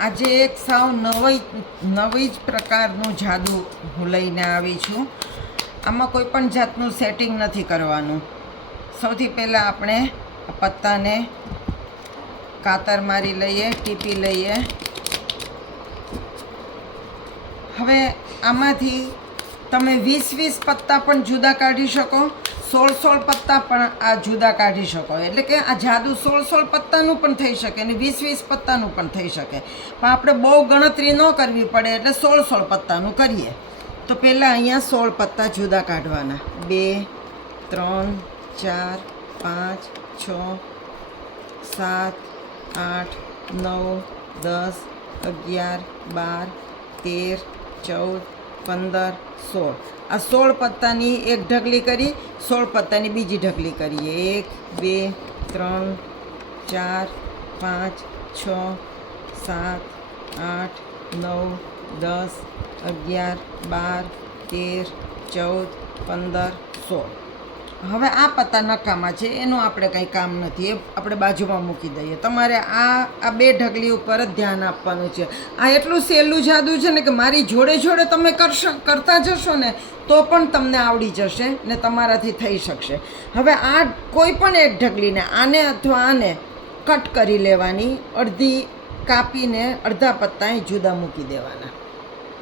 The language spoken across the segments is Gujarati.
આજે એક સાવ નવી નવી જ પ્રકારનું જાદુ હું લઈને આવી છું. આમાં કોઈ પણ જાતનું સેટિંગ નથી કરવાનું. સૌથી પહેલાં આપણે પત્તાને કાતર મારી લઈએ, ટીપી લઈએ. હવે આમાંથી તમે વીસ વીસ પત્તા પણ જુદા કાઢી શકો, સોળ સોળ પત્તા પણ આ જુદા કાઢી શકો. એટલે કે આ જાદુ સોળ સોળ પત્તાનું પણ થઈ શકે અને વીસ વીસ પત્તાનું પણ થઈ શકે. પણ આપણે બહુ ગણતરી ન કરવી પડે એટલે સોળ સોળ પત્તાનું કરીએ. તો પહેલાં અહીંયા સોળ પત્તા જુદા કાઢવાના. બે, ત્રણ, ચાર, પાંચ, છ, સાત, આઠ, નવ, દસ, અગિયાર, બાર, તેર, ચૌદ પંદર સોળ. આ સોળ પત્તાની એક ઢગલી કરી, સોળ પત્તાની બીજી ઢગલી કરીએ એક, બે, ત્રણ, ચાર, પાંચ, છ, સાત, આઠ, નવ, દસ, અગિયાર, બાર, તેર, ચૌદ, પંદર, સોળ. હવે આ પત્તા નકામા છે, એનું આપણે કંઈ કામ નથી. એ આપણે બાજુમાં મૂકી દઈએ. તમારે આ આ બે ઢગલી ઉપર જ ધ્યાન આપવાનું છે. આ એટલું સહેલું જાદુ છે ને કે મારી જોડે જોડે તમે કરશો, કરતા જશો ને, તો પણ તમને આવડી જશે ને તમારાથી થઈ શકશે. હવે આ કોઈ પણ એક ઢગલીને, આને અથવા આને કટ કરી લેવાની, અડધી કાપીને, અડધા પત્તા જુદા મૂકી દેવાના.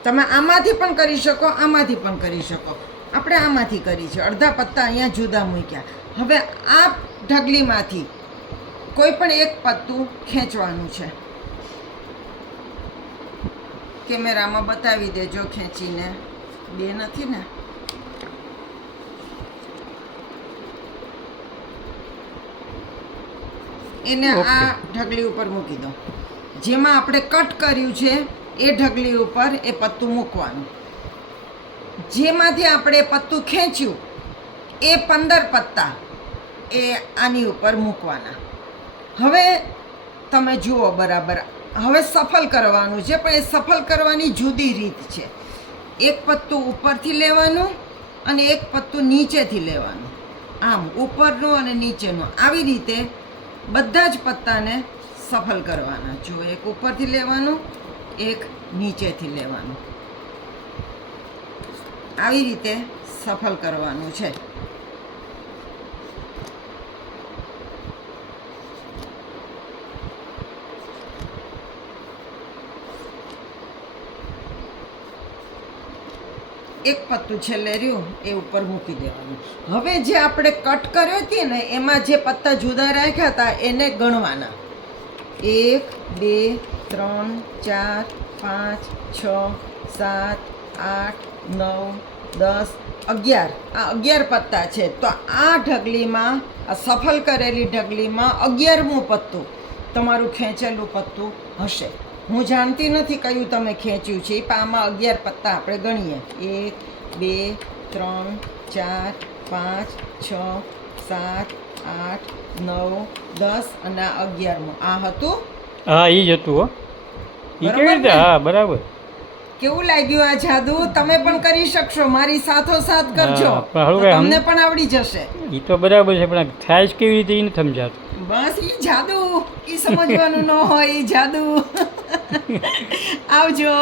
તમે આમાંથી પણ કરી શકો, આમાંથી પણ કરી શકો. આપણે આમાંથી કરી છે. અડધા પત્તા અહીંયા જુદા મૂક્યા. હવે આ ઢગલીમાંથી કોઈ પણ એક પત્તું ખેંચવાનું છે. કેમેરામાં બતાવી દેજો ખેંચીને. બે નથી ને? એને આ ઢગલી ઉપર મૂકી દો. જેમાં આપણે કટ કર્યું છે એ ઢગલી ઉપર એ પત્તું મૂકવાનું. જેમાંથી આપણે પત્તું ખેંચ્યું એ પંદર પત્તા એ આની ઉપર મૂકવાના. હવે તમે જુઓ બરાબર, હવે સફળ કરવાનું છે, પણ એ સફળ કરવાની જુદી રીત છે. એક પત્તું ઉપરથી લેવાનું અને એક પત્તું નીચેથી લેવાનું. આમ ઉપરનું અને નીચેનું. આવી રીતે બધા જ પત્તાને સફળ કરવાના. જો એક ઉપરથી લેવાનું, એક નીચેથી લેવાનું. આવી રીતે સફળ કરવાનું છે. એક પત્તું છેલ્લે રહ્યું, એ ઉપર મૂકી દેવાનું. હવે જે આપણે કટ કર્યો હતી ને, એમાં જે પત્તા જુદા રાખ્યા હતા, એને ગણવાના. એક, બે, ત્રણ, ચાર, પાંચ, છ, સાત, આઠ નવ દસ અગિયાર. આ અગિયાર પત્તા છે. તો આ ઢગલીમાં આ સફલ કરેલી ઢગલીમાં અગિયારમું પત્તું તમારું ખેંચેલું પત્તું હશે. હું જાણતી નથી કયું તમે ખેંચ્યું છે. પણ આમાં અગિયાર પત્તા આપણે ગણીએ. એક બે ત્રણ ચાર પાંચ છ સાત આઠ નવ દસ અને આ અગિયારમું. આ હતું? હા એ જ હતું હો. એ બરાબર કેવી રીતે હા બરાબર. કેવું લાગ્યું આ જાદુ? તમે પણ કરી શકશો. મારી સાથો સાથ કરજો. તમને પણ આવડી જશે. એ તો બરાબર છે પણ થાય જ કેવી રીતે એ નથી સમજાતું. બસ ઈ જાદુ. એ સમજવાનું ન હોય એ જાદુ. આવજો.